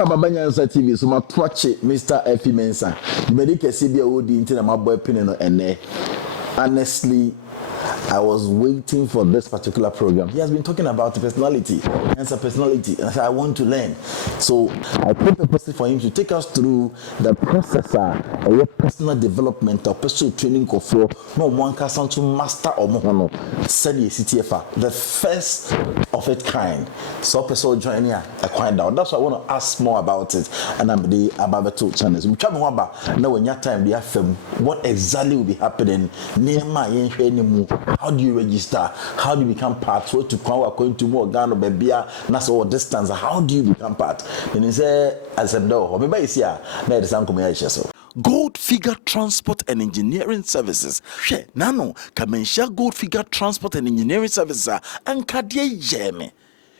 Babanyansa TV, so my proche Mr. Effie Mensa. The medical CBA would the internet my boy opinion and honestly, I was waiting for this particular program. He has been talking about personality, answer personality, and I said I want to learn. So I put the person for him to take us through the process of your personal development or personal training for no one can to master or more. Said the CTFA, the first of its kind. So person joining a quiet down. That's why I want to ask more about it. And I'm the about two channels. We travel about now when your time be FM. What exactly will be happening? Near my anymore. How do you register? How do you become part? What to come according to more Ghana baby? That's all distance. How do you become part? Then he said, I said no. Or maybe it's here. Now it's so. Gold Figure Transport and Engineering Services. She nano kamensha Gold Figure Transport and Engineering Services and kadie yeme.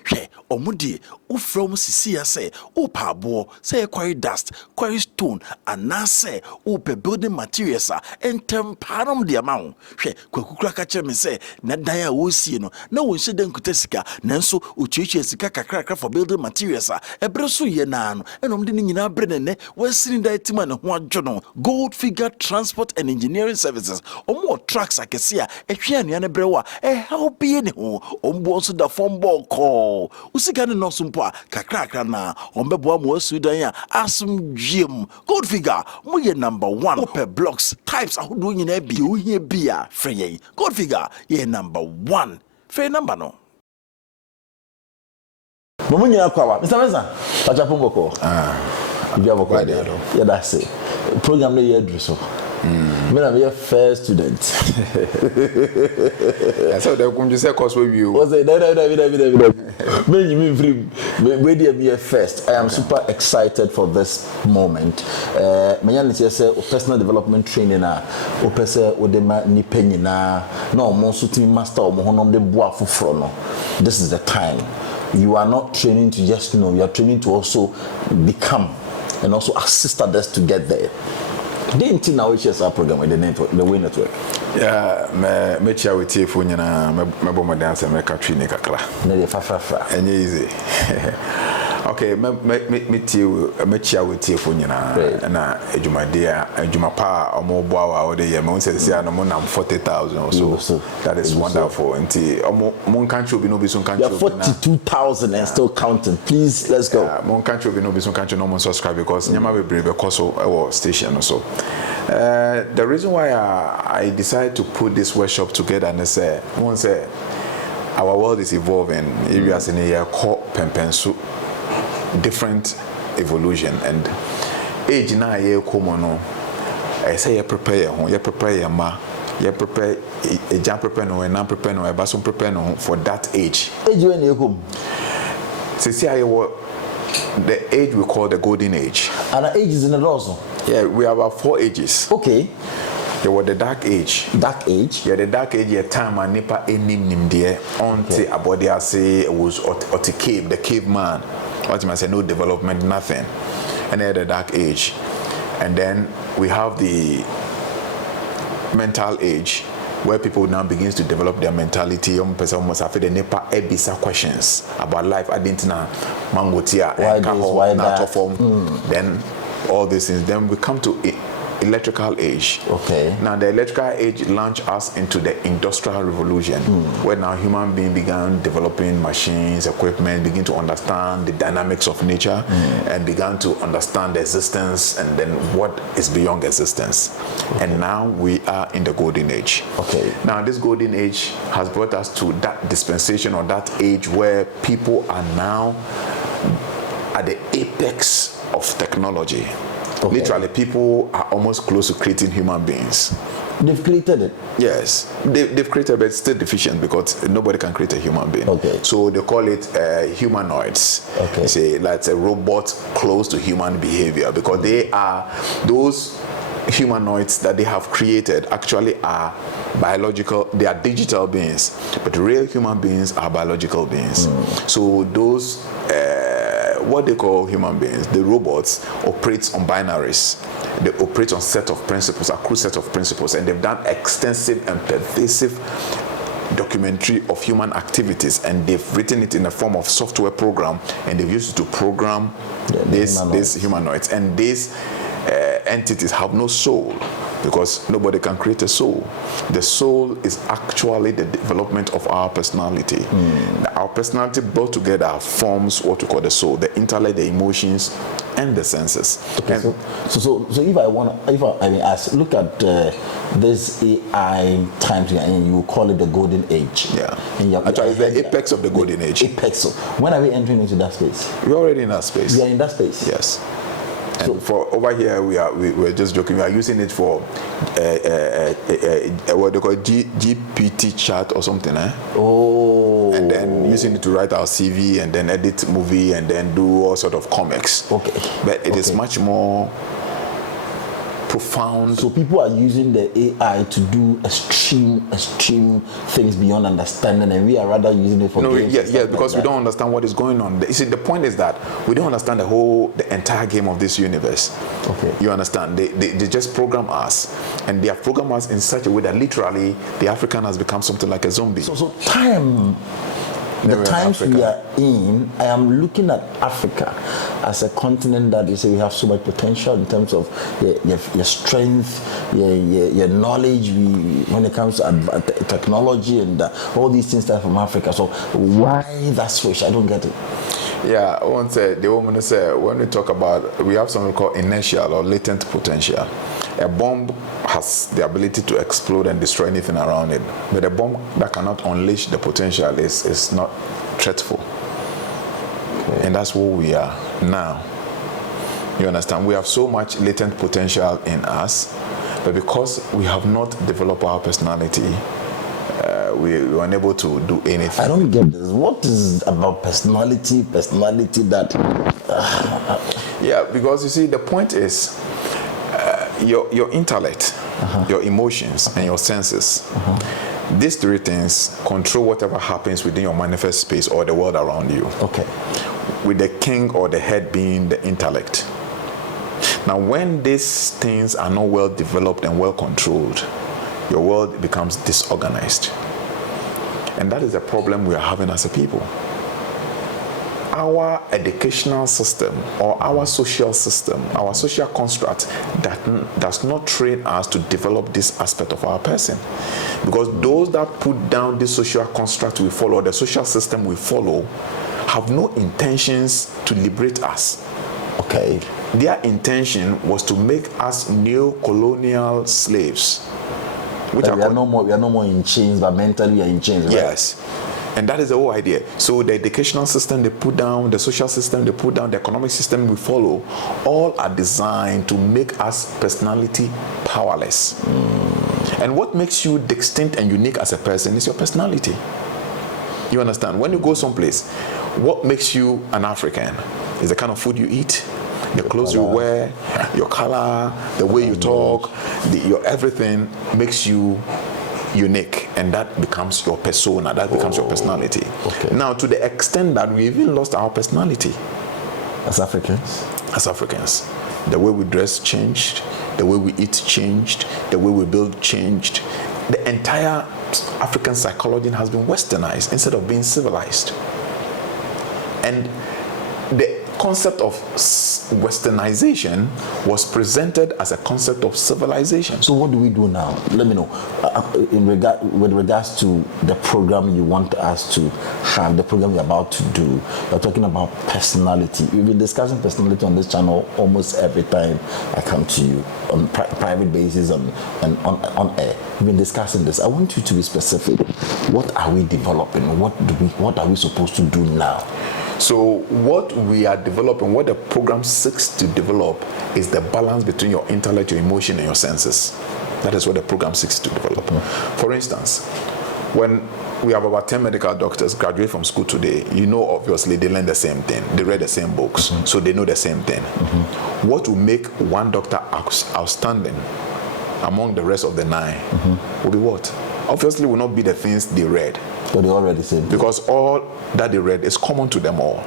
She omudi from sisi say opa bo say quarry dust, quarry stone, and na say ope building materials and temparam the amount. She kwakukura kache me say na daya wo sie no na won hye den kutesika nanso ochichi sika kakra for building materials ebre so ye na no enom de nyina bre ne wasini da etima ne ho adwo no. Gold Figure Transport and Engineering Services omo trucks akese a ehwe anua ne bre wa help ye ne ho ombo so da form ball call usika ne no so kakra na ombebo mo asudan ya asum dwem. Gold Figure mo ye number 1 per blocks types ahodo nyina bi o hia bia frey. Gold Figure ye number 1 free number no mo nyina kwawa Mr. Mensa acha pomboko you have a quite yeah that's it program no ye so when I'm your first student. I saw the come to say course with you. Was it? No. When you mean free, where do you first? I am super excited for this moment. My young say personal development training na, o pese o de ma ni penny na, no mo suti master o mo honom de boa fufro no. This is the time. You are not training to just know. You are training to also become and also assist others to get there. Didn't now which is our program with the network, the Way Network. Yeah, me chia with you for nyana me bo dance me ka twi ne kakra. Na dey fa. Enye easy. Okay, me chia with you for nyana na ejuma pa omo bo awa o dey me say say na mo nam 40,000 or so. That is wonderful. Nti omo mon country obi no bi so country 42,000 and still counting. Please let's go. Mon country obi no bi so country no mo subscribe because nyama be brave because so station so. The reason why I decided to put this workshop together and say, our world is evolving. If you are in a year called Pempensu, different evolution and age na ye komono. I say you prepare your ma, you prepare a jump prepare no, and non prepare no, a bason prepare no for that age. Age when you come. See the age we call the golden age. And the age is in the also. Yeah, we have about 4 ages. Okay. There was the dark age. Dark age? Yeah, the dark age, yeah, time and nipa enim there until about there say it was at the cave, the caveman. What you might say, no development, nothing. And then the dark age. And then we have the mental age, where people now begins to develop their mentality. Young person almost after the nipa ebisa questions about life. I didn't know mangotia why that form. Then all these things. Then we come to electrical age. Okay. Now the electrical age launched us into the industrial revolution, where now human beings began developing machines, equipment, begin to understand the dynamics of nature, and began to understand the existence and then what is beyond existence. Okay. And now we are in the golden age. Okay. Now this golden age has brought us to that dispensation or that age where people are now at the apex of technology. Okay. Literally, people are almost close to creating human beings. They've created it? Yes. They've created it, but it's still deficient because nobody can create a human being. Okay. So they call it humanoids. Okay. Say like a robot close to human behavior because they are those humanoids that they have created actually are biological, they are digital beings, but real human beings are biological beings. So those what they call human beings, the robots, operates on binaries. They operate on set of principles, a crude set of principles, and they've done extensive and pervasive documentary of human activities, and they've written it in a form of software program, and they've used it to program these humanoids. And these entities have no soul, because nobody can create a soul. The soul is actually the development of our personality. Our personality brought together forms what we call the soul, the intellect, the emotions, and the senses. Okay, and so if I look at this AI times, and you call it the golden age. Yeah. Actually, it's the apex of the golden age. Apex. So when are we entering into that space? We're already in that space. We are in that space. Yes. And for over here, we're just joking. We are using it for what they call GPT chat or something, Oh. and then using it to write our CV, and then edit movie, and then do all sort of comics. Okay. But it is much more profound. So people are using the AI to do extreme things beyond understanding, and we are rather using it for games. Yeah, because we don't understand what is going on. You see, the point is that we don't understand the entire game of this universe. Okay. You understand? They just program us, and they have programmed us in such a way that literally the African has become something like a zombie. So the times we are in, I am looking at Africa as a continent that you say we have so much potential in terms of your strength, your knowledge when it comes to technology and all these things that are from Africa. So why that switch? I don't get it. Yeah, I want to say, the woman say, when we talk about, we have something called inertial or latent potential. A bomb has the ability to explode and destroy anything around it, but a bomb that cannot unleash the potential is not threatful. Okay. And that's where we are now. You understand? We have so much latent potential in us, but because we have not developed our personality, we were unable to do anything. I don't get this. What is about personality that... Yeah, because you see, the point is your intellect, your emotions, and your senses. These three things control whatever happens within your manifest space or the world around you. Okay. With the king or the head being the intellect. Now, when these things are not well developed and well controlled, your world becomes disorganized. And that is the problem we are having as a people. Our educational system or our social system, our social construct that does not train us to develop this aspect of our person. Because those that put down this social construct we follow, the social system we follow, have no intentions to liberate us. Okay. Their intention was to make us neo-colonial slaves. We are no more in chains, but mentally we are in chains, right? Yes. And that is the whole idea. So the educational system they put down, the social system they put down, the economic system we follow, all are designed to make us personality powerless. And what makes you distinct and unique as a person is your personality. You understand? When you go someplace, what makes you an African is the kind of food you eat, the clothes you wear, your color, the way you talk, your everything makes you unique, and that becomes your persona, that becomes your personality. Okay. Now, to the extent that we even lost our personality as Africans, the way we dress changed, the way we eat changed, the way we build changed. The entire African psychology has been westernized instead of being civilized. And the concept of westernization was presented as a concept of civilization. So what do we do now? Let me know. With regards to the program you want us to have, the program you're about to do, you're talking about personality. We've been discussing personality on this channel almost every time I come to you on private basis and on air. We've been discussing this. I want you to be specific. What are we developing? What are we supposed to do now? So what we are developing, what the program seeks to develop, is the balance between your intellect, your emotion, and your senses. That is what the program seeks to develop. For instance, when we have about 10 medical doctors graduate from school today, you know, obviously they learn the same thing. They read the same books, so they know the same thing. What will make one doctor outstanding among the rest of the 9 will be what? obviously will not be the things they read. But they already said. Because all that they read is common to them all.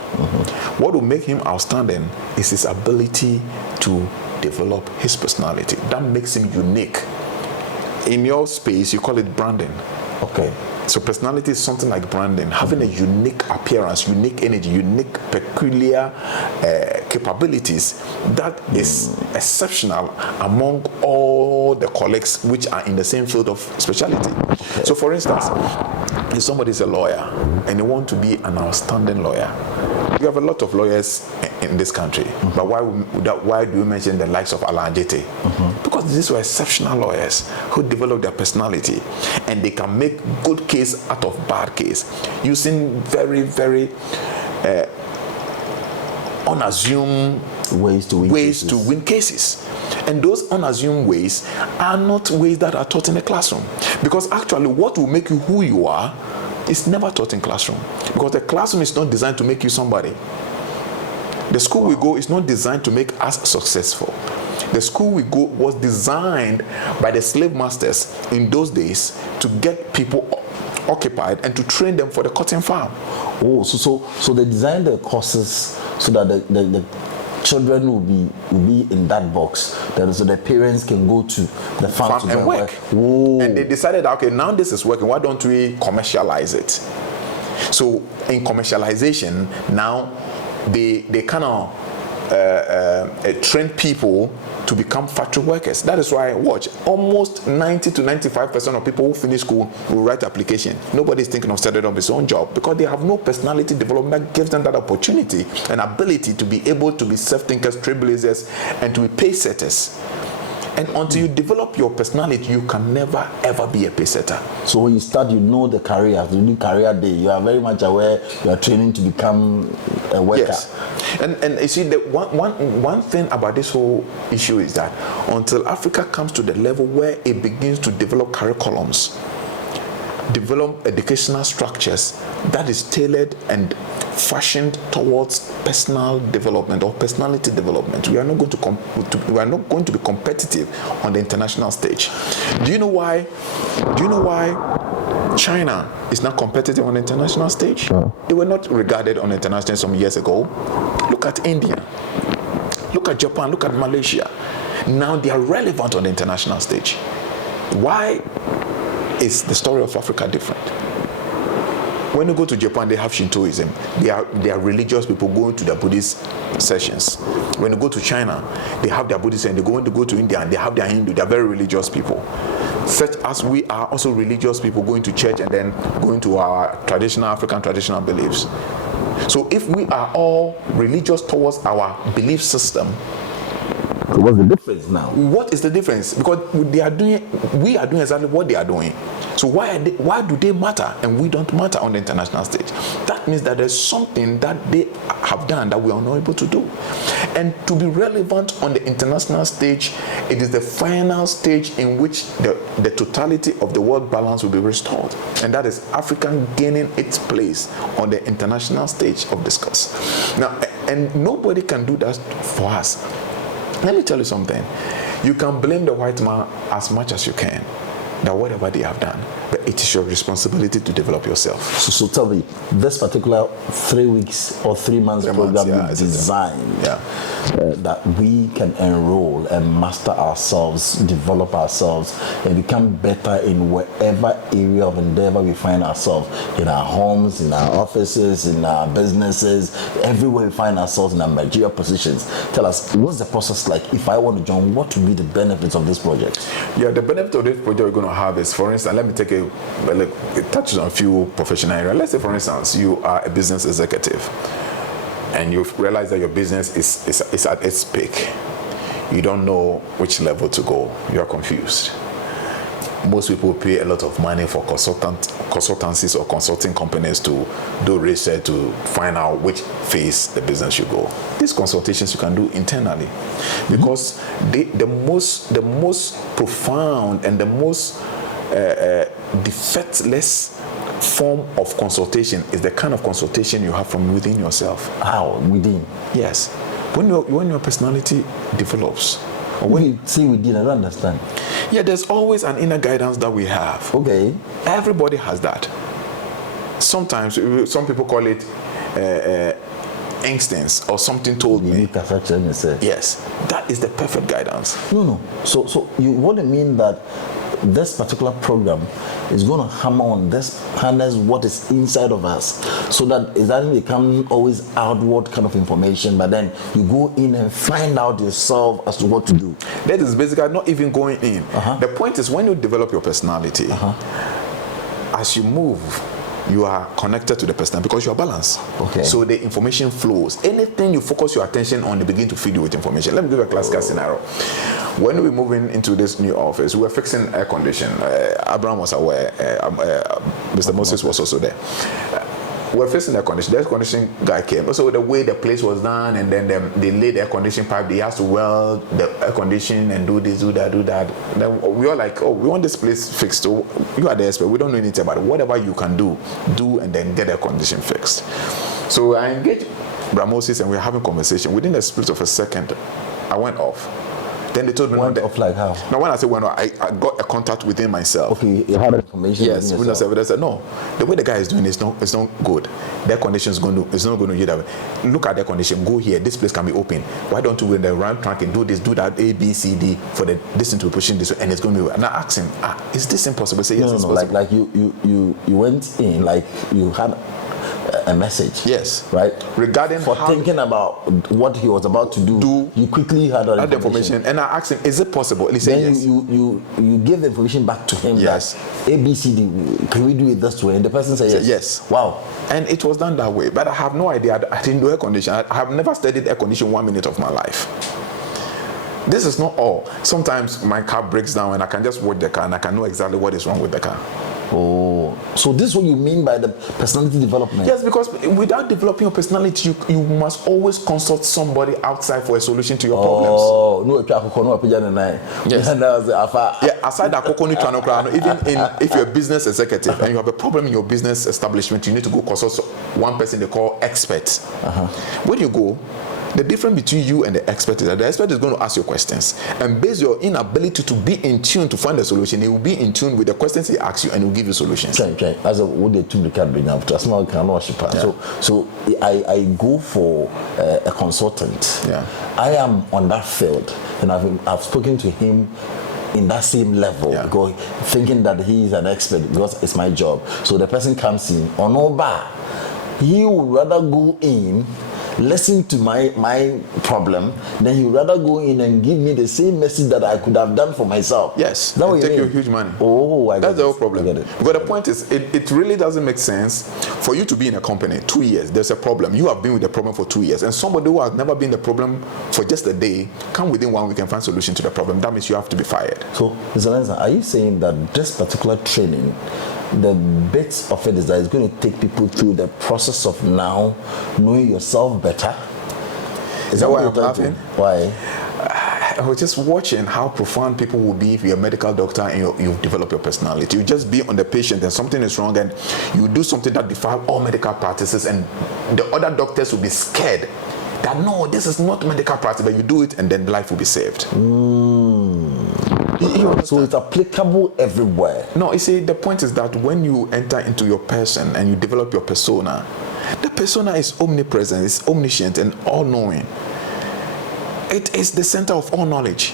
What will make him outstanding is his ability to develop his personality. That makes him unique. In your space, you call it branding. Okay. So personality is something like branding, having a unique appearance, unique energy, unique peculiar capabilities that is exceptional among all the colleagues which are in the same field of specialty. Okay. So for instance, if somebody is a lawyer and you want to be an outstanding lawyer, we have a lot of lawyers in this country, but why do we mention the likes of Alan Jete? Because these were exceptional lawyers who developed their personality, and they can make good case out of bad case using very, very unassumed ways to win cases. And those unassumed ways are not ways that are taught in the classroom, because actually what will make you who you are is never taught in classroom, because the classroom is not designed to make you somebody. The school we go is not designed to make us successful. The school we go was designed by the slave masters in those days to get people occupied and to train them for the cotton farm. Oh, so they designed the courses so that the children will be in that box, so the parents can go to the farm and work. Oh. And they decided, okay, now this is working, why don't we commercialize it? So in commercialization, now they kind of train people to become factory workers. That is why, watch, almost 90 to 95% of people who finish school will write application. Nobody is thinking of starting up his own job, because they have no personality development that gives them that opportunity and ability to be able to be self-thinkers, trailblazers, and to be pace setters. And until you develop your personality, you can never ever be a pace setter. So when you start, you know the career, you do career day, you are very much aware you are training to become a worker. Yes. And you see, the one thing about this whole issue is that until Africa comes to the level where it begins to develop curriculums, develop educational structures that is tailored and fashioned towards personal development or personality development, we are not going to be competitive on the international stage. Do you know why China is not competitive on the international stage? Sure. They were not regarded on the international stage some years ago. Look at India, look at Japan, look at Malaysia. Now they are relevant on the international stage. Why is the story of Africa different? When you go to Japan, they have Shintoism. They are religious people going to the Buddhist sessions. When you go to China, they have their Buddhist, and when they go to India, and they have their Hindu. They are very religious people. Such as we are also religious people going to church and then going to our African traditional beliefs. So if we are all religious towards our belief system, so what's the difference now? What is the difference? Because we are doing exactly what they are doing. So why do they matter and we don't matter on the international stage? That means that there's something that they have done that we are not able to do. And to be relevant on the international stage, it is the final stage in which the totality of the world balance will be restored. And that is Africa gaining its place on the international stage of discourse. Now, and nobody can do that for us. Let me tell you something. You can blame the white man as much as you can, that whatever they have done, but it is your responsibility to develop yourself. So tell me, this particular 3 weeks or 3 months program is designed that we can enroll and master ourselves, develop ourselves, and become better in whatever area of endeavor we find ourselves, in our homes, in our offices, in our businesses, everywhere we find ourselves in our managerial positions. Tell us, what's the process like? If I want to join, what would be the benefits of this project? Yeah, the benefit of this project we're going to have is, for instance, let me take it touches on a few professional areas. Let's say, for instance, you are a business executive and you've realized that your business is at its peak. You don't know which level to go. You're confused. Most people pay a lot of money for consultancies or consulting companies to do research to find out which phase the business should go. These consultations you can do internally, because the most profound and the most defectless form of consultation is the kind of consultation you have from within yourself. How? Within? Yes. When your personality develops, When you say within, I don't understand. Yeah, there's always an inner guidance that we have. Okay. Everybody has that. Sometimes some people call it instincts or something told me. Yes, that is the perfect guidance. No. So you want to mean that this particular program is going to hammer on this, harness what is inside of us, so that it doesn't become always outward kind of information, but then you go in and find out yourself as to what to do. That is basically not even going in. The point is, when you develop your personality, as you move, you are connected to the person because you are balanced. Okay. So the information flows. Anything you focus your attention on, they begin to feed you with information. Let me give you a classical scenario. When we were moving into this new office, we were fixing air condition. Abraham was aware. Mr. Moses was also there. We're fixing the air condition. The air conditioning guy came. So the way the place was done, and then they laid the air conditioning pipe, they has to weld the air condition and do this, do that. Then we were like, oh, we want this place fixed. So you are the expert. We don't know anything about it. Whatever you can do, and then get the air condition fixed. So I engaged Bramosis and we were having a conversation. Within the split of a second, I went off. Then they told me went off like how? Now when I said went off, I got a contact within myself. Okay, you had information. Yes, within yourself. I said no, the way the guy is doing it's not good. Their condition is not going to do that way. Look at their condition. Go here. This place can be open. Why don't you, when the ramp track and do this, do that, A, B, C, D for the distance to be pushing this way, and it's going to be. And I asked him, is this impossible? Say yes, it's possible. Like you went in, like you had a message. Yes. Right? Regarding for thinking about what he was about to do, you quickly had that information. And I asked him, is it possible? And he said then yes. You gave the information back to him. Yes. That A, B, C, D, can we do it this way? And the person said yes. Yes. Wow. And it was done that way. But I have no idea. I didn't do air conditioning. I have never studied air conditioning 1 minute of my life. This is not all. Sometimes my car breaks down and I can just watch the car and I can know exactly what is wrong with the car. Oh, so this is what you mean by the personality development? Yes, because without developing your personality, you must always consult somebody outside for a solution to your problems. Oh, no, yes. Yeah, aside that, even if you're a business executive and you have a problem in your business establishment, you need to go consult one person they call expert. When you go, the difference between you and the expert is that the expert is going to ask you questions, and based on your inability to be in tune to find a solution, he will be in tune with the questions he asks you and he will give you solutions. Okay. As a what they took the card bring up to small can worship. So I go for a consultant. Yeah. I am on that field, and I've spoken to him in that same level, because thinking that he is an expert because it's my job. So the person comes in on over, he would rather go in, listen to my problem, then he would rather go in and give me the same message that I could have done for myself. Yes, that take you huge money. Oh, that's the whole problem. But the point is, it really doesn't make sense for you to be in a company 2 years. There's a problem. You have been with the problem for 2 years, and somebody who has never been the problem for just a day come within 1 week and find solution to the problem. That means you have to be fired. So, Mr. Lenza, are you saying that this particular training, the bits of it is that it's going to take people through the process of now knowing yourself better? Is that why I'm laughing? Why? I was just watching how profound people will be if you're a medical doctor and you develop your personality. You just be on the patient and something is wrong and you do something that defies all medical practices, and the other doctors will be scared that no, this is not medical practice, but you do it and then life will be saved. So it's applicable everywhere. No, you see, the point is that when you enter into your person and you develop your persona, the persona is omnipresent, it's omniscient and all-knowing. It is the center of all knowledge.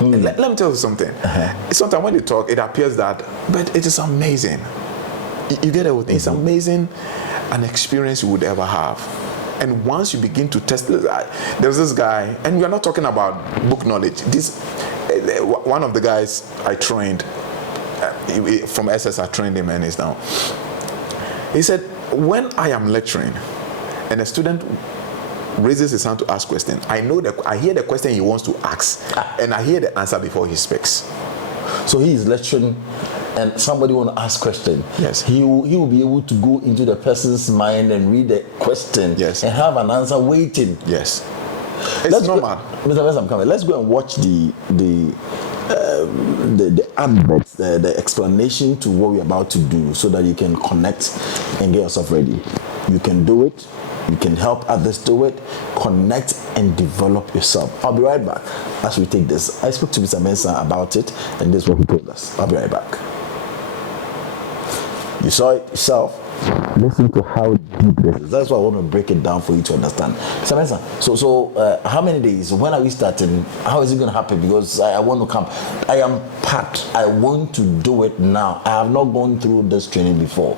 Let me tell you something. Sometimes when you talk, it appears that, but it is amazing. You get it? It's amazing an experience you would ever have. And once you begin to test, there's this guy, and we are not talking about book knowledge. One of the guys I trained from SS, I trained him, and he's now. He said, when I am lecturing, and a student raises his hand to ask question, I hear the question he wants to ask, and I hear the answer before he speaks. So he is lecturing, and somebody want to ask question. Yes. He will be able to go into the person's mind and read the question. Yes. And have an answer waiting. Yes. It's normal. Mr. Vance, I'm coming. Let's go and watch the adverts, the explanation to what we're about to do, so that you can connect and get yourself ready. You can do it. You can help others do it, connect and develop yourself. I'll be right back as we take this. I spoke to Mr. Mensah about it, and this is what he told us. I'll be right back. You saw it yourself. Listen to how deep this is. That's why I want to break it down for you to understand. Mr. Mensah, so how many days? When are we starting? How is it going to happen? Because I want to come. I am packed. I want to do it now. I have not gone through this training before.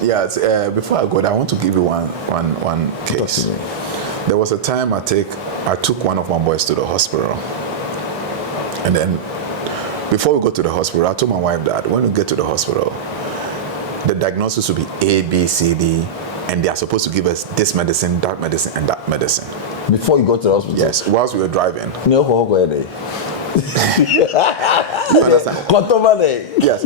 Yes, before I go there, I want to give you one case. There was a time I took one of my boys to the hospital. And then, before we go to the hospital, I told my wife that when we get to the hospital, the diagnosis will be A, B, C, D, and they are supposed to give us this medicine, that medicine, and that medicine. Before you go to the hospital? Yes, whilst we were driving. You understand? Yes.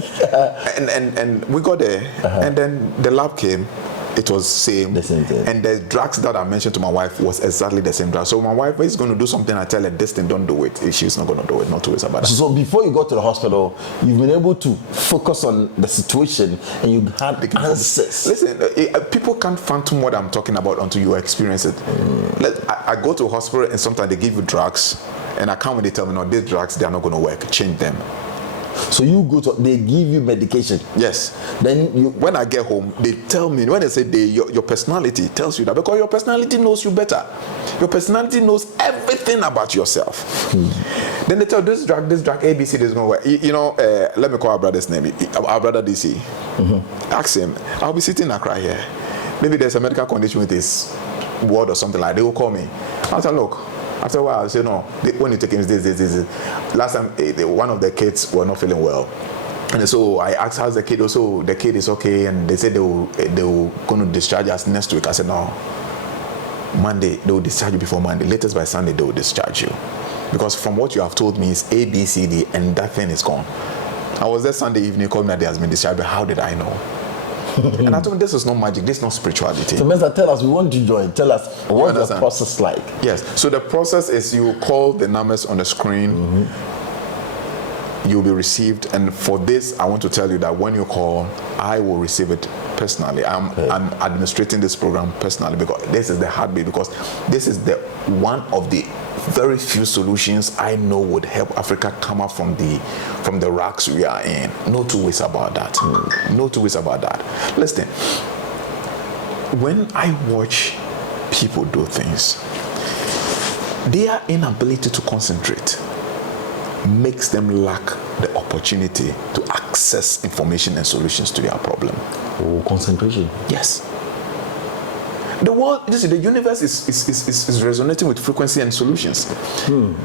And we got there, and then the lab came. It was same. And the drugs that I mentioned to my wife was exactly the same drug. So my wife is going to do something. I tell her this thing, don't do it. She's not going to do it. Not to worry about that. So before you got to the hospital, you've been able to focus on the situation, and you had answers. Listen, people can't phantom what I'm talking about until you experience it. I go to a hospital, and sometimes they give you drugs, and I come when they tell me, no, these drugs, they are not going to work. Change them. So you go to, they give you medication. Yes. Then when I get home, they tell me, when they say your personality tells you that, because your personality knows you better. Your personality knows everything about yourself. Then they tell this drug, ABC, there's no way. Let me call our brother's name. Our brother DC. Ask him, I'll be sitting in Accra here. Maybe there's a medical condition with his ward or something like that. They will call me. I'll say, look. After a while, I'll say, no, when you take him, this. Last time, one of the kids were not feeling well. And so I asked, how's the kid? Also, the kid is okay. And they said they were going to discharge us next week. I said, no. Monday, they will discharge you before Monday. Latest by Sunday, they will discharge you. Because from what you have told me, it's A, B, C, D, and that thing is gone. I was there Sunday evening, called me that they has been discharged, but how did I know? And I told him, this is not magic, this is not spirituality. So, Mr. Tell us, we want to join. Tell us, what's the process like? Yes, so the process is you call the numbers on the screen, you'll be received. And for this, I want to tell you that when you call, I will receive it personally. I'm administrating this program personally, because this is the heartbeat, because this is the one of the very few solutions I know would help Africa come up from the racks we are in. No two ways about that. No two ways about that. Listen, when I watch people do things, their inability to concentrate makes them lack the opportunity to access information and solutions to their problem. Oh, concentration. Yes. The world, the universe is resonating with frequency and solutions.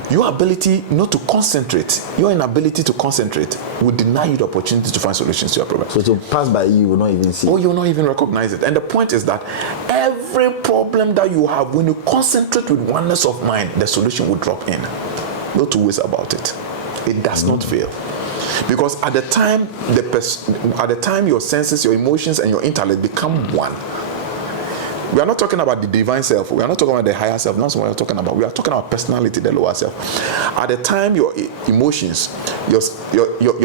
Your ability not to concentrate, your inability to concentrate will deny you the opportunity to find solutions to your problem. So to pass by you will not even see. Or you will not even recognize it. And the point is that every problem that you have, when you concentrate with oneness of mind, the solution will drop in. No two ways about it. It does not fail. Because at the time your senses, your emotions, and your intellect become one. We are not talking about the divine self. We are not talking about the higher self. That's what we are talking about. We are talking about personality, the lower self. At the time your emotions, your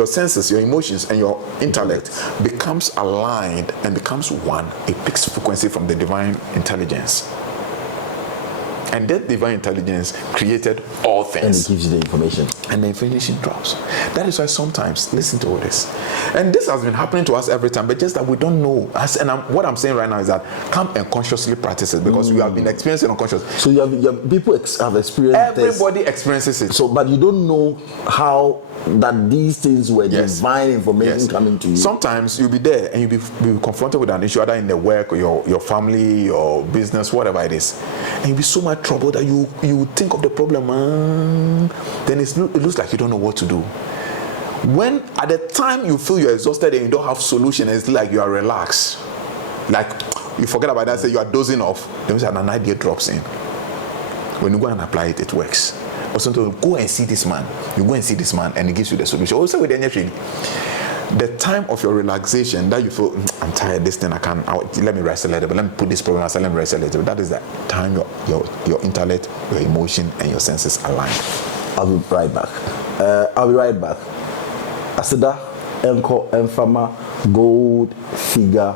senses, your emotions, and your intellect becomes aligned and becomes one, it picks frequency from the divine intelligence. And that divine intelligence created all things. And it gives you the information. And the information drops. That is why sometimes, listen to all this. And this has been happening to us every time, but just that we don't know. What I'm saying right now is that come and consciously practice it, because we have been experiencing unconscious. So you have people have experienced Everybody experiences it. So, but you don't know how that these things were divine information coming to you. Sometimes you'll be there and you'll be confronted with an issue, either in the work or your family, your business, whatever it is, and you'll be so much trouble that you think of the problem, then it looks like you don't know what to do. When at the time you feel you're exhausted and you don't have solution, and it's like you are relaxed, like you forget about that, say you are dozing off, then an idea drops in. When you go and apply it, it works. Or sometimes go and see this man. You go and see this man, and he gives you the solution. Also with energy, the time of your relaxation that you feel, I'm tired, this thing let me rest a little bit, let me put this problem aside, let me rest a little bit. That is the time your intellect, your emotion, and your senses align. I'll be right back. Asida, Emco, Emfama, Gold, Figure,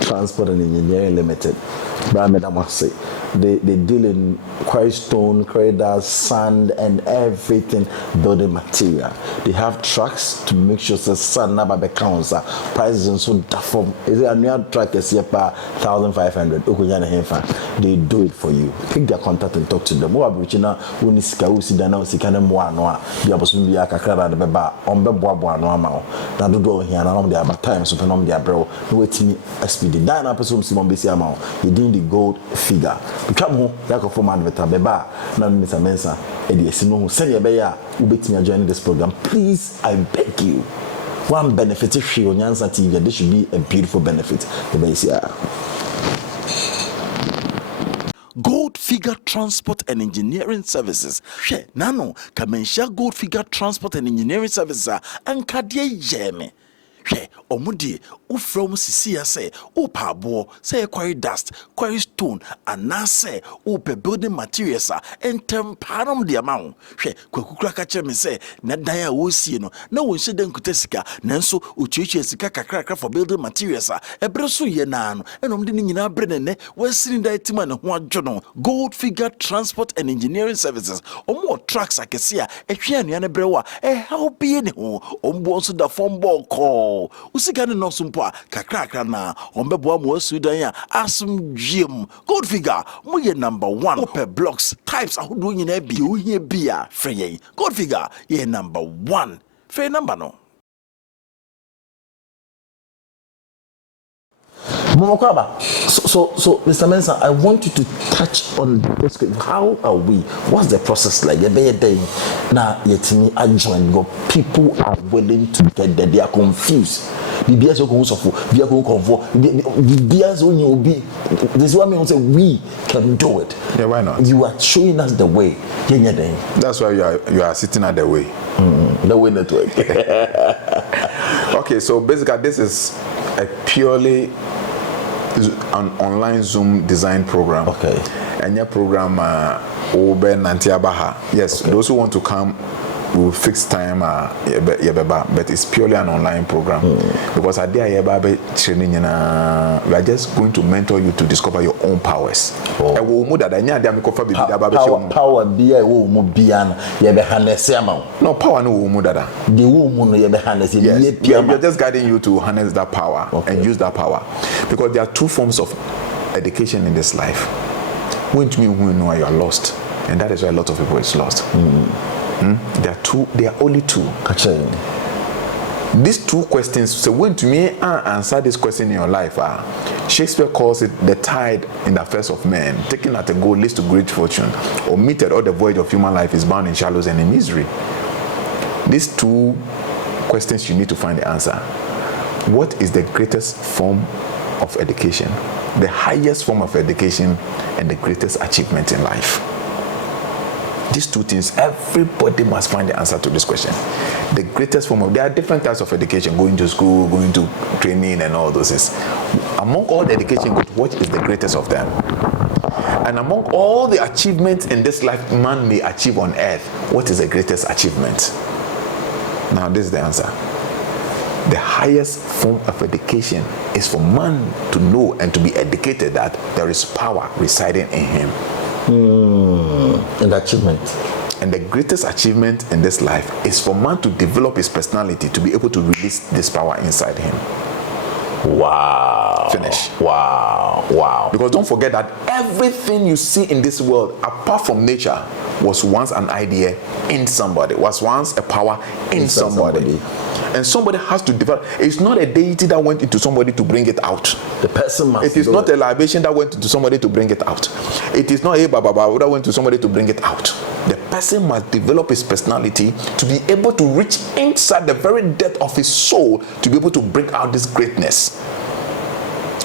Transport and Engineering Limited. They deal in quarry stone, quarry dust, sand, and everything building material. They have trucks to make sure the sand never becomes prices and so form. Is it a new truck is here per 1,500? They do it for you. Pick their contact and talk to them. What about now? When is Kausi Dana Sikana Moanoa? The opportunity Akakara the Beba on Beboa no amount. Now do go here and on the other time, so on their bro. Wait me SPD. Dana person Simon Bessie amount. You didn't the gold figure. Come home, like a former with a beba, none Mr. Mensa, Eddie Sino, send your bear, who bet me joining this program. Please, I beg you. One benefit if she on Yansa TV, this should be a beautiful benefit. The base, Gold Figure Transport and Engineering Services. She, Nano, Kamensha Gold Figure Transport and Engineering Services, and Kadia Jeme. Hwɛ omudi ufrom sisi say upa bo say quarry dust quarry stone anase upe building materials and temparam the amount hwɛ kwakukura ka kire me say na dan a wo sie no na won hye den kutasika nanso uchichi sika kakra for building materials ebre so ye na no enom de nyina bre ne wasiri da etima ne ho adwo no. Gold Figure Transport and Engineering Services omo trucks akese a ehwe anua ne bre wa help ye ne ho ombo so da form ball call usigane no sumpo kakra na ombebo mo asudan ya asum dwiem. Gold Figure mo ye number 1 per blocks types ahodo nyina bi o hia bia frey. Gold Figure ye number 1 frey number no. So, Mr. Mensah, I want you to touch on this. How are we? What's the process like? Now, I join. People are willing to get there. They are confused. This is what I say. We can do it. Yeah, why not? You are showing us the way. That's why you are sitting at the way. The way network. Okay, so basically, this is a purely an online Zoom design program. Okay. And your program yes, okay. Those who want to come will fix time but it's purely an online program because at the training we are just going to mentor you to discover your own powers. Power no power no we are just guiding you to harness that power and use that power because there are two forms of education in this life. When to me when you know you are lost, and that is why a lot of people is lost. There are only two. These two questions, so when to me answer this question in your life, Shakespeare calls it the tide in the affairs of men, taken at a goal leads to great fortune, or meted all the voyage of human life is bound in shallows and in misery. These two questions you need to find the answer. What is the greatest form of education? The highest form of education and the greatest achievement in life. These two things, everybody must find the answer to this question. The greatest form of, there are different types of education, going to school, going to training and all those things. Among all the education, what is the greatest of them? And among all the achievements in this life man may achieve on earth, what is the greatest achievement? Now this is the answer. The highest form of education is for man to know and to be educated that there is power residing in him. And achievement. And the greatest achievement in this life is for man to develop his personality to be able to release this power inside him. Wow. Finish. Wow. Because don't forget that everything you see in this world, apart from nature, was once an idea in somebody, was once a power in somebody. And somebody has to develop. It's not a deity that went into somebody to bring it out. The person must. It is not a libation that went into somebody to bring it out. It is not a baba that went to somebody to bring it out. The person must develop his personality to be able to reach inside the very depth of his soul to be able to bring out this greatness.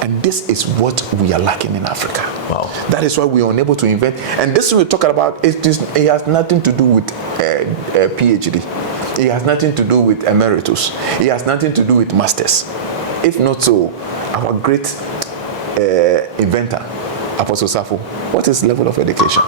And this is what we are lacking in Africa. Wow. That is why we are unable to invent. And this we're talking about, it has nothing to do with a PhD. It has nothing to do with emeritus. It has nothing to do with masters. If not so, our great inventor, Apostle Safo, what is the level of education?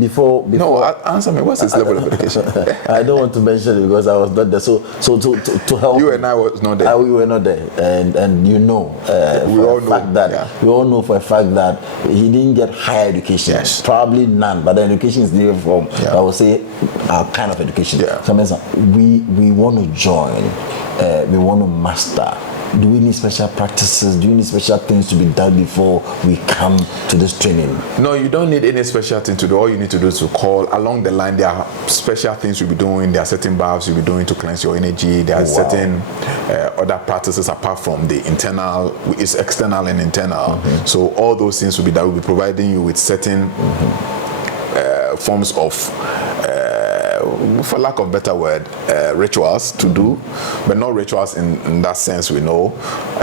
Before No, answer me. What's his level of education? I don't want to mention it because I was not there. So to help You and I was not there. we were not there, and you know, We all know, we all know for a fact that he didn't get higher education. Yes. Probably none, but the education is different from I would say our kind of education. Yeah. So we want to join, we want to master. Do we need special practices? Do you need special things to be done before we come to this training? No, you don't need any special thing to do. All you need to do is to call along the line. There are special things you'll be doing. There are certain baths you'll be doing to cleanse your energy. There are certain other practices apart from the internal. It's external and internal. So all those things will be providing you with certain forms of for lack of better word, rituals to do, but not rituals in that sense. We know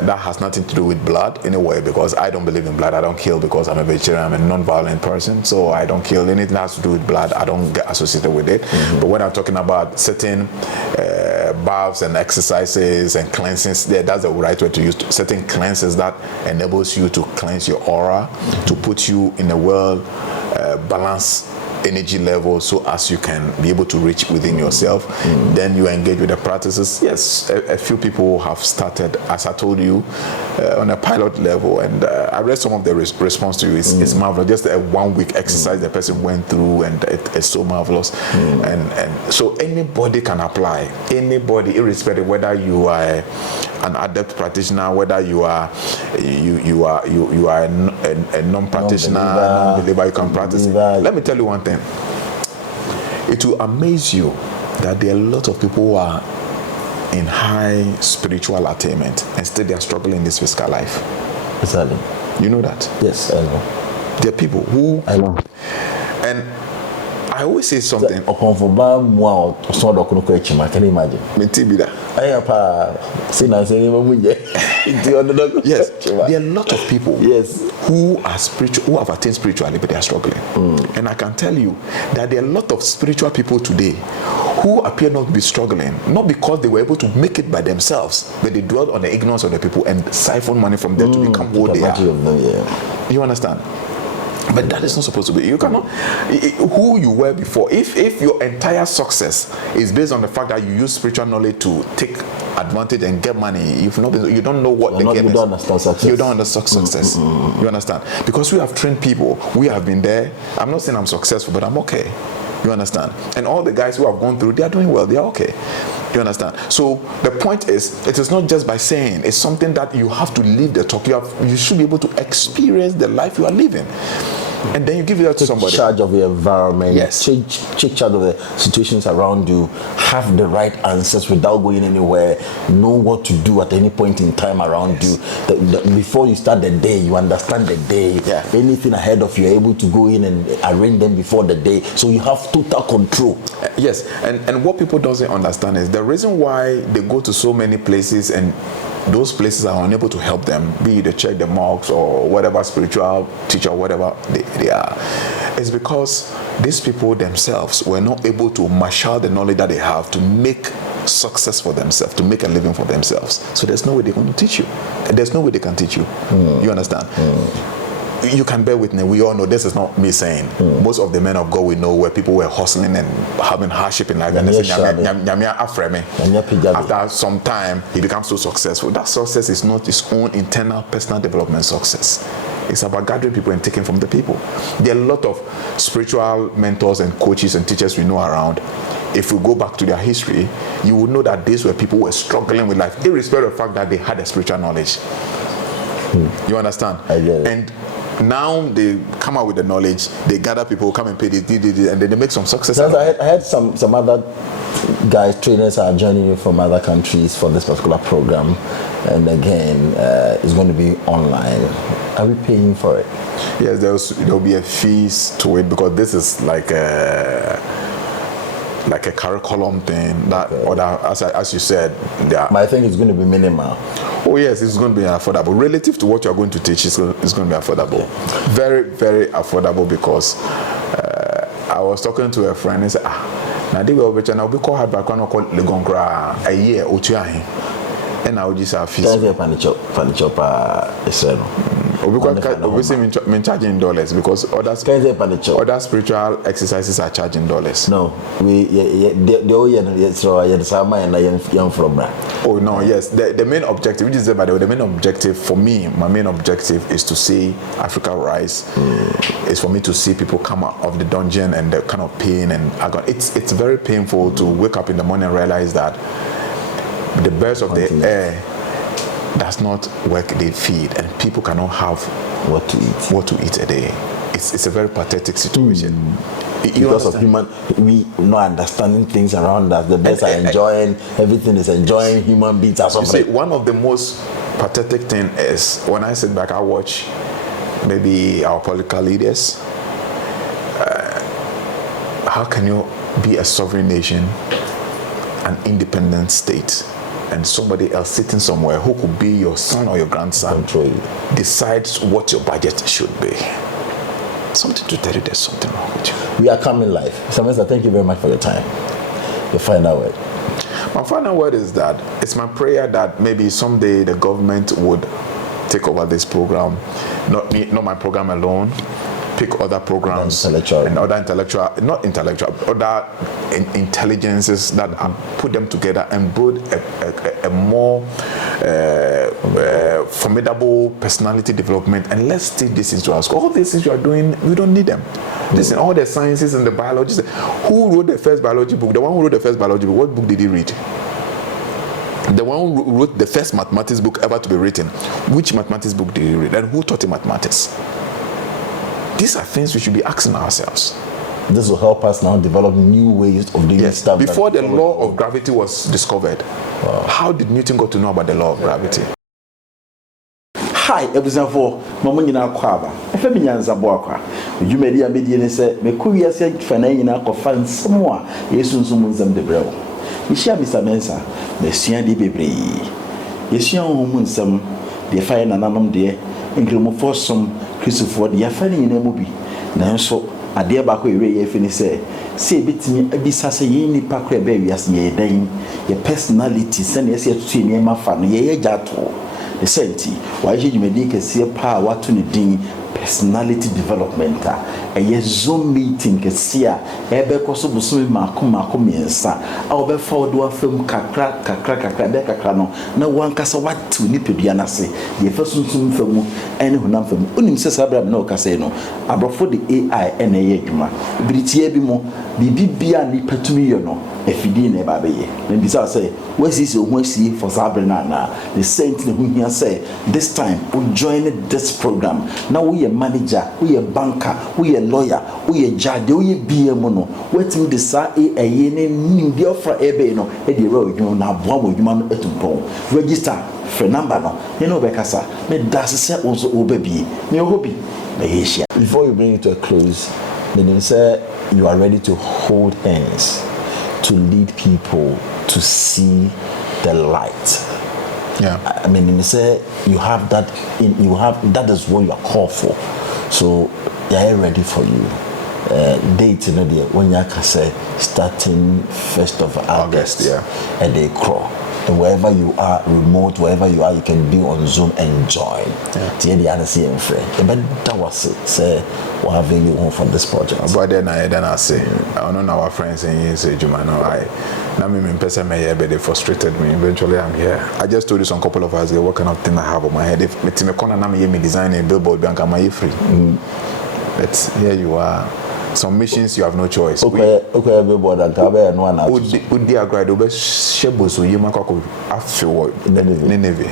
that has nothing to do with blood anyway, because I don't believe in blood. I don't kill because I'm a vegetarian. I'm a non-violent person, so I don't kill. Anything that has to do with blood, I don't get associated with it. But when I'm talking about certain baths and exercises and cleansings, that's the right way to use certain cleanses that enables you to cleanse your aura, to put you in a well balanced energy level so as you can be able to reach within yourself. Then you engage with the practices. Yes, a few people have started, as I told you, on a pilot level, and I read some of the response to you. It's marvelous. Just a 1 week exercise the person went through, and it's so marvelous. And so anybody can apply. Anybody, irrespective whether you are an adept practitioner, whether you are a non-practitioner, non-believer, you can practice. Let me tell you one thing. It will amaze you that there are a lot of people who are in high spiritual attainment and still they are struggling in this physical life. Exactly. You know that? Yes, I know. There are people who I know. And I always say something. Can you imagine? Yes, there are a lot of people who are spiritual, who have attained spirituality, but they are struggling. And I can tell you that there are a lot of spiritual people today who appear not to be struggling, not because they were able to make it by themselves, but they dwell on the ignorance of the people and siphon money from them to become who they are. You understand? But that is not supposed to be. You cannot. Who you were before. If your entire success is based on the fact that you use spiritual knowledge to take advantage and get money, you don't know what the game is. You don't understand success. You don't understand success. You understand? Because we have trained people. We have been there. I'm not saying I'm successful, but I'm okay. You understand? And all the guys who have gone through, they are doing well. They are okay. You understand? So the point is, it is not just by saying. It's something that you have to live the talk. You should be able to experience the life you are living. And then you give it out to somebody. Take charge of the environment. Yes. Take charge of the situations around you. Have the right answers without going anywhere. Know what to do at any point in time around you. Before you start the day, you understand the day. Yeah. Anything ahead of you, you're able to go in and arrange them before the day. So you have total control. Yes. And what people doesn't understand is the reason why they go to so many places and those places are unable to help them, be it the church, the mosques, or whatever spiritual teacher, whatever they are, is because these people themselves were not able to marshal the knowledge that they have to make success for themselves, to make a living for themselves. So there's no way they're going to teach you. There's no way they can teach you. You understand? You can bear with me. We all know this is not me saying. Most of the men of God we know where people were hustling and having hardship in life, and they say, after some time he becomes so successful. That success is not his own internal personal development success. It's about gathering people and taking from the people. There are a lot of spiritual mentors and coaches and teachers we know around. If we go back to their history, you would know that these were people who were struggling with life, irrespective of the fact that they had a spiritual knowledge. You understand? I get it. And now they come out with the knowledge, they gather people, come and pay this, and then they make some success. I had some other guys, trainers are joining you from other countries for this particular program, and again, it's going to be online. Are we paying for it? Yes, there'll be a fees to it, because this is like a curriculum thing that, as you said, but I think it's going to be minimal. Oh yes, it's going to be affordable relative to what you're going to teach. It's going to be affordable, very, very affordable, because I was talking to a friend and said, now they will be now we call her back when I call Legonkra a year or two, and I would just have fees. Obviously, I'm charging dollars because other spiritual exercises are charging dollars. No, Oh no, yes. The main objective, which is by the way, the main objective for me, my main objective is to see Africa rise. It's for me to see people come out of the dungeon and the kind of pain and agony. It's very painful to wake up in the morning and realize that the birds of the air does not work they feed, and people cannot have what to eat a day. It's a very pathetic situation. Because of we not understanding things around us. The birds are enjoying, everything is enjoying, human beings are suffering. You see, one of the most pathetic thing is when I sit back, I watch maybe our political leaders. How can you be a sovereign nation, an independent state, and somebody else sitting somewhere who could be your son or your grandson decides what your budget should be? Something to tell you there's something wrong with you. We are coming live. Samantha, thank you very much for your time. Your final word. My final word is that it's my prayer that maybe someday the government would take over this program, not my program alone. Pick other programs and other other intelligences that put them together and build a more formidable personality development. And let's take this into our school. All these things you are doing, we don't need them. Listen, all the sciences and the biology. Who wrote the first biology book? The one who wrote the first biology book, what book did he read? The one who wrote the first mathematics book ever to be written, which mathematics book did he read? And who taught him mathematics? These are things we should be asking ourselves. This will help us now develop new ways of doing stuff. Before the law of gravity was discovered, how did Newton got to know about the law of gravity? Hi, ebusanfo, mama nyina kwaba. Efe mi nyanza bo akwa. Dwumadi amedie ne se mekuwi ase fana nyina kofa nsem a Yesu nsum nzam de brew. Yeshia Mr. Mensa, na sua de bebre. Yeshia homu nsem de fa na nanom de nkremofo som Christopher de yafa ne nyina mu bi. Nanso ade ba ko ewe ye fini se ebetimi abisa se ye nipa kra ba wiase ye dan ye personality se na ye tutu ni ma fa no ye jato. The senti why you may kese pa watu ni din personality development a ye Zoom meeting kese a ebe koso busumi mako miensa a obe fa odo afem kakra be kakra no na wankasa watu ni pedua na se ye fa sunsun famu ene honam famu onim se sabra na okase no abrofo de AI ene ye adwuma britie bi mo bibia ni patumi yo no efidi na eba beye na bisa say wasi se ohwasi for sabra na the saint ne hu say this time we join this program now we a manager we a banker we a lawyer we a judge we a BM no wetin de sa eye ne nim de offer ebe no e de ro odwun na aboa mo odwuma no etumpon register for number no you know bekasa me das se onso obabi me hobi na yeshia. Before you bring it to a close, then say you are ready to hold hands to lead people to see the light. Yeah, I mean, you say you have that that is what you are called for. So they are ready for you. Date in the when you can say starting 1st of August, and they crawl. And wherever you are, remote, wherever you are, you can be on Zoom and join. Yeah. The other see and friend. But that was it. Say we're having you home from this project. But then I say, I don't know our friends and you say, Jumano, now me in person may but they frustrated me. Eventually I'm here. I just told you some couple of hours ago what kind of thing I have on my head. If me corner now me design a billboard bank am I free. But here you are. Some missions you have no choice. Okay, billboard and cabe no one out. Would dear grade obe shebo so you make after Navy.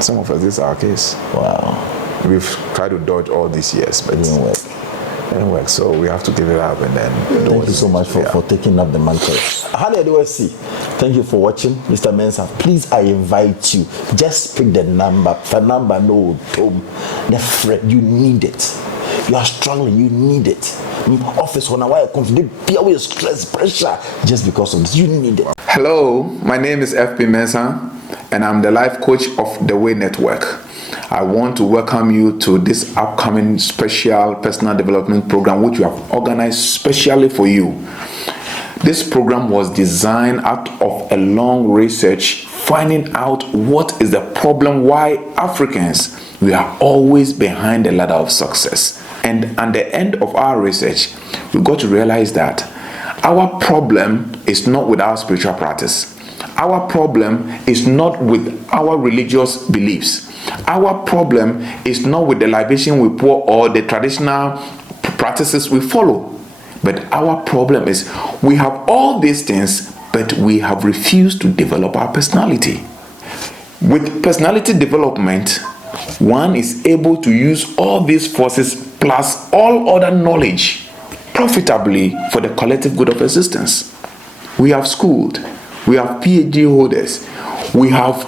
Some of us this is our case. Wow. We've tried to dodge all these years, but it didn't work. So we have to give it up and then. Thank you so much for taking up the mantle. How do you see? Thank you for watching, Mr. Mensah. Please, I invite you. Just pick the number. For number no, the friend you need it. You are struggling. You need it. Office when I confident, fear with stress, pressure, just because of this, you need it. Hello, my name is FP Mensah, and I'm the life coach of The Way Network. I want to welcome you to this upcoming special personal development program, which we have organized specially for you. This program was designed out of a long research finding out what is the problem, why Africans, we are always behind the ladder of success. And at the end of our research, we got to realize that our problem is not with our spiritual practice. Our problem is not with our religious beliefs. Our problem is not with the libation we pour or the traditional practices we follow. But our problem is we have all these things, but we have refused to develop our personality. With personality development, one is able to use all these forces plus all other knowledge profitably for the collective good of existence. We have schooled, we have PhD holders, we have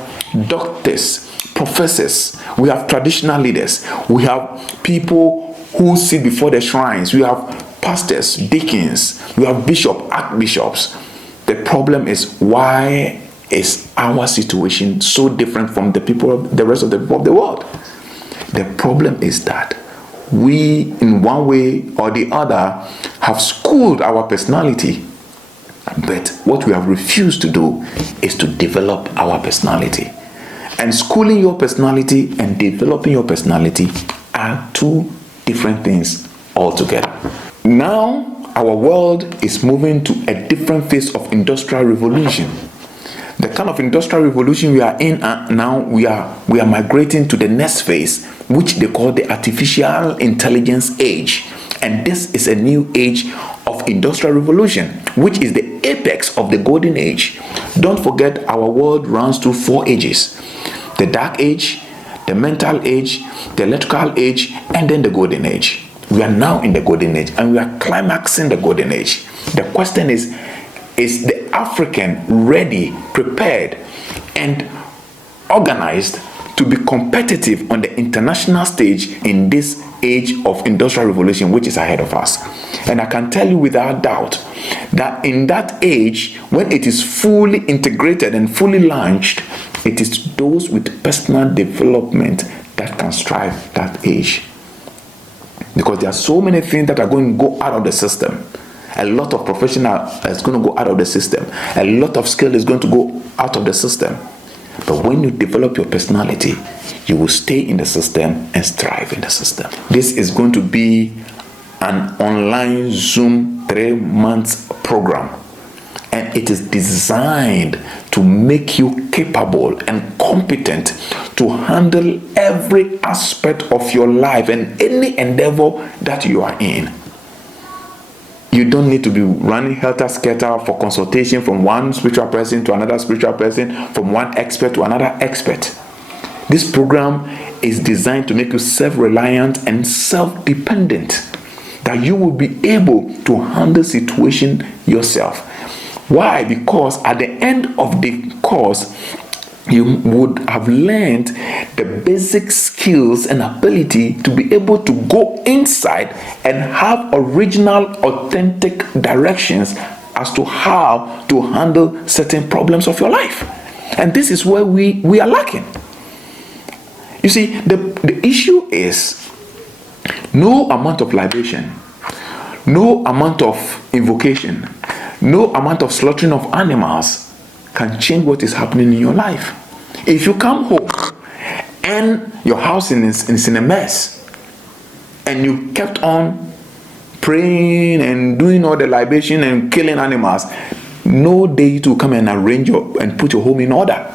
doctors, professors, we have traditional leaders, we have people who sit before the shrines, we have pastors, deacons, we have bishops, archbishops. The problem is, why is our situation so different from the people of the rest of the people of the world? The problem is that we, in one way or the other, have schooled our personality, but what we have refused to do is to develop our personality. And schooling your personality and developing your personality are two different things altogether. Now, our world is moving to a different phase of industrial revolution. The kind of industrial revolution we are in now, we are migrating to the next phase, which they call the artificial intelligence age. And this is a new age of industrial revolution, which is the apex of the golden age. Don't forget, our world runs through 4 ages: the dark age, the mental age, the electrical age, and then the golden age. We are now in the golden age, and we are climaxing the golden age. The question is the African ready, prepared, and organized to be competitive on the international stage in this age of industrial revolution which is ahead of us? And I can tell you without doubt that in that age, when it is fully integrated and fully launched, it is those with personal development that can strive that age. Because there are so many things that are going to go out of the system. A lot of professional is going to go out of the system. A lot of skill is going to go out of the system. But when you develop your personality, you will stay in the system and strive in the system. This is going to be an online Zoom 3 months program. And it is designed to make you capable and competent to handle every aspect of your life and any endeavor that you are in. You don't need to be running helter-skelter for consultation from one spiritual person to another spiritual person, from one expert to another expert. This program is designed to make you self-reliant and self-dependent, that you will be able to handle situation yourself. Why? Because at the end of the course, you would have learned the basic skills and ability to be able to go inside and have original, authentic directions as to how to handle certain problems of your life. And this is where we are lacking. You see, the issue is no amount of libation, no amount of invocation, no amount of slaughtering of animals can change what is happening in your life. If you come home and your house is in a mess, and you kept on praying and doing all the libation and killing animals, no day to come and arrange and put your home in order.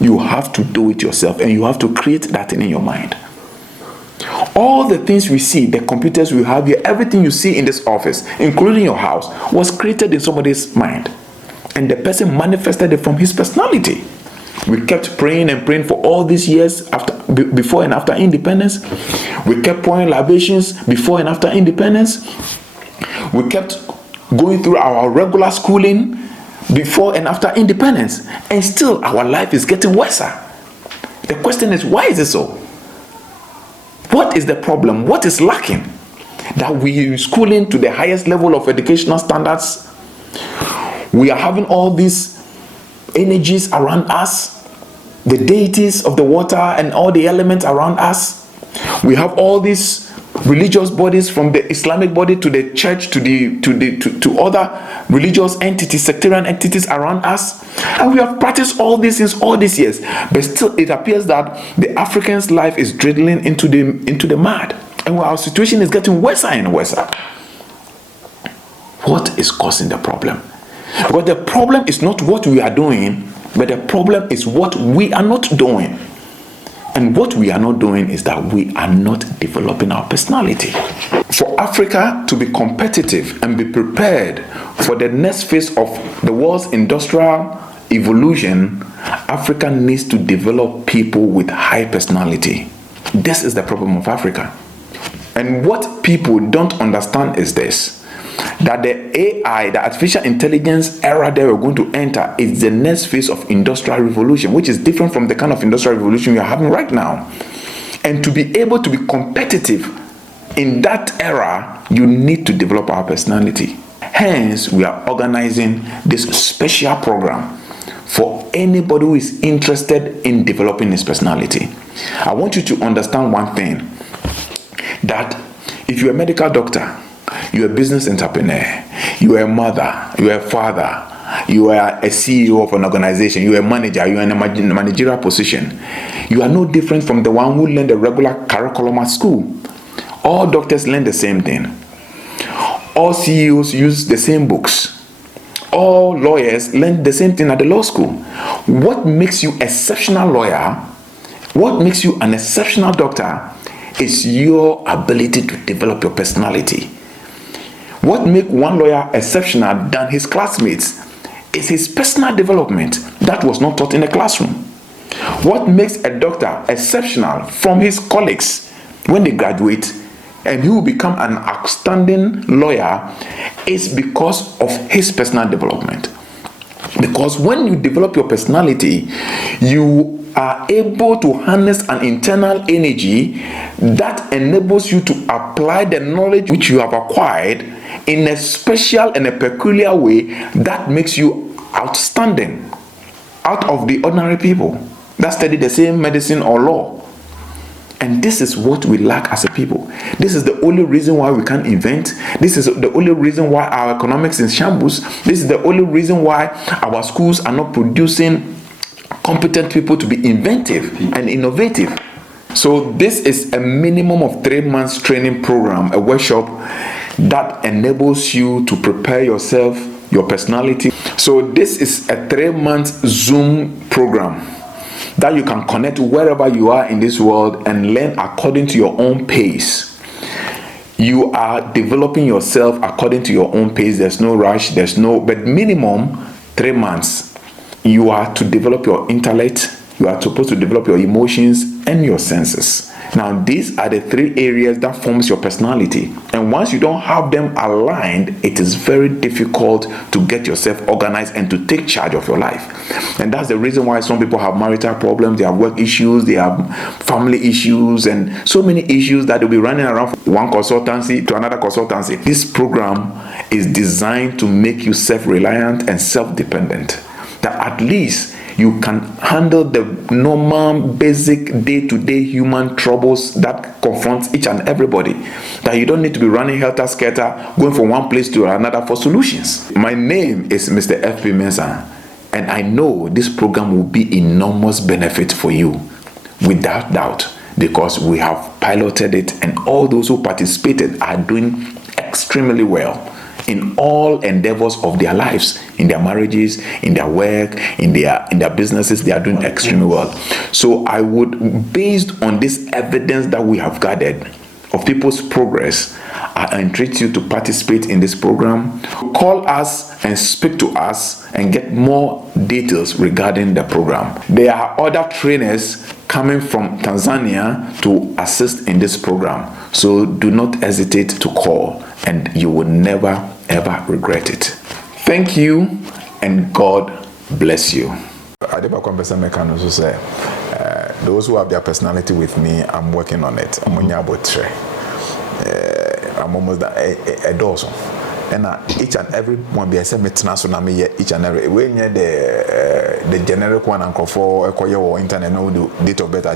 You have to do it yourself, and you have to create that thing in your mind. All the things we see, the computers we have here, everything you see in this office, including your house, was created in somebody's mind. And the person manifested it from his personality. We kept praying and praying for all these years before and after independence. We kept pouring libations before and after independence. We kept going through our regular schooling before and after independence. And still our life is getting worse. The question is, why is it so? What is the problem? What is lacking? That we are schooling to the highest level of educational standards. We are having all these energies around us, the deities of the water and all the elements around us. We have all these religious bodies, from the Islamic body to the church to other religious entities, sectarian entities around us. And we have practiced all these things all these years, but still it appears that the African's life is dwindling into the mud, and our situation is getting worse and worse. What is causing the problem? Because the problem is not what we are doing, but the problem is what we are not doing. And what we are not doing is that we are not developing our personality. For Africa to be competitive and be prepared for the next phase of the world's industrial evolution, Africa needs to develop people with high personality. This is the problem of Africa. And what people don't understand is this, that the AI, the artificial intelligence era that we're going to enter, is the next phase of industrial revolution, which is different from the kind of industrial revolution we are having right now. And to be able to be competitive in that era, you need to develop our personality. Hence, we are organizing this special program for anybody who is interested in developing his personality. I want you to understand one thing, that if you're a medical doctor, you're a business entrepreneur, you are a mother, you are a father, you are a CEO of an organization, you are a manager, you are in a managerial position, you are no different from the one who learned the regular curriculum at school. All doctors learn the same thing. All CEOs use the same books. All lawyers learn the same thing at the law school. What makes you an exceptional lawyer, what makes you an exceptional doctor, is your ability to develop your personality. What makes one lawyer exceptional than his classmates is his personal development that was not taught in the classroom. What makes a doctor exceptional from his colleagues when they graduate and he will become an outstanding lawyer is because of his personal development. Because when you develop your personality, you are able to harness an internal energy that enables you to apply the knowledge which you have acquired in a special and a peculiar way that makes you outstanding out of the ordinary people that study the same medicine or law. And this is what we lack as a people. This is the only reason why we can't invent. This is the only reason why our economics is in shambles. This is the only reason why our schools are not producing competent people to be inventive and innovative. So this is a minimum of 3 months training program, a workshop that enables you to prepare yourself, your personality. So this is a 3 month Zoom program that you can connect wherever you are in this world and learn according to your own pace. You are developing yourself according to your own pace. There's no rush, but minimum 3 months. You are to develop your intellect, you are supposed to develop your emotions and your senses. Now, these are the 3 areas that forms your personality. And once you don't have them aligned, it is very difficult to get yourself organized and to take charge of your life. And that's the reason why some people have marital problems, they have work issues, they have family issues, and so many issues that they'll be running around from one consultancy to another consultancy. This program is designed to make you self-reliant and self-dependent, that at least you can handle the normal, basic, day-to-day human troubles that confront each and everybody. That you don't need to be running helter-skelter, going from one place to another for solutions. My name is Mr. F.P. Mensah, and I know this program will be enormous benefit for you, without doubt, because we have piloted it, and all those who participated are doing extremely well in all endeavors of their lives, in their marriages, in their work, in their businesses. They are doing extremely well. So I would, based on this evidence that we have gathered of people's progress, I entreat you to participate in this program. Call us and speak to us and get more details regarding the program. There are other trainers coming from Tanzania to assist in this program. So do not hesitate to call, and you will never ever regret it. Thank you, and God bless you. Those who have their personality with me, I'm working on it. I'm almost a dozen. And each and every one be a semi-national each and every when you're the the generic one and for or internet no the date of birth I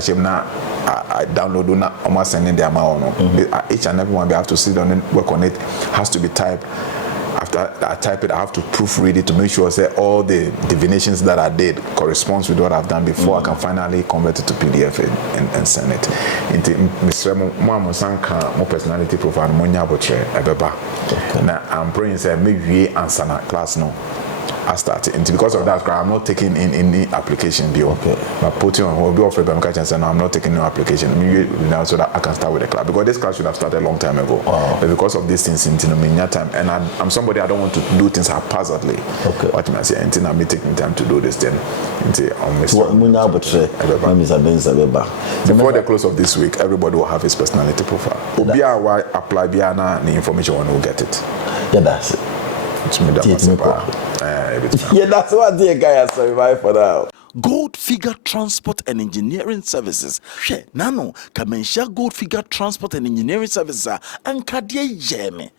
download na almost sending the amount each and every one we have to sit on it, work on it, has to be typed. After I type it, I have to proofread it to make sure that all the divinations that I did corresponds with what I've done before I can finally convert it to PDF and send it. Into Mr. Mama Sanka, more personality profile, Monya Botre, Ebeba. Now I'm praying, say, maybe answer na class no. I started, and because of that, I'm not taking in any application. Okay. But putting on will be offered by my and say, no, I'm not taking no application. Maybe now so that I can start with the class because this class should have started a long time ago. But because of these things in time, and I'm somebody I don't want to do things haphazardly. Okay. What am I saying? Until I'm taking time to do this thing. Before the close of this week, everybody will have his personality profile. Apply Biana, the information one will get it. Yeah, that's it. Yeah, that's what the guy has survived for now. Gold Figure Transport and Engineering Services. She nano kamensha Gold Figure Transport and Engineering Services and kadie yeme.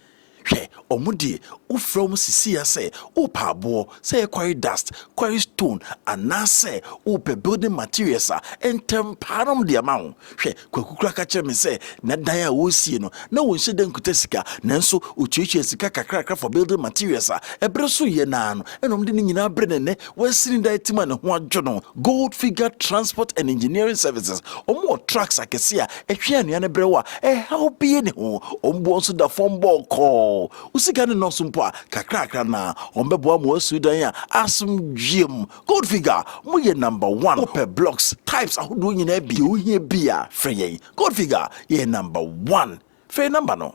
She omudi ufrom sisi say upa bo say quarry dust, quarry stone, and na say upe building materials and temparam the amount. She kwekukura kache me say na daya wo sie no na won hye den kutesika nanso uchichi sika kakra for building materials ebre so ye na no enom de nyina bre ne wasini da etima ne ho adwono. Gold Figure Transport and Engineering Services omo trucks akese a ehwe anua ne bre wa help ye ne ho ombo so da form ball call usika ne no sumpo kakra na ombeboa mo asudan a asum dwiem. Gold Figure mo ye number 1 per blocks types ahodo nyina bi o hia bia frey. Gold Figure ye number 1 free number no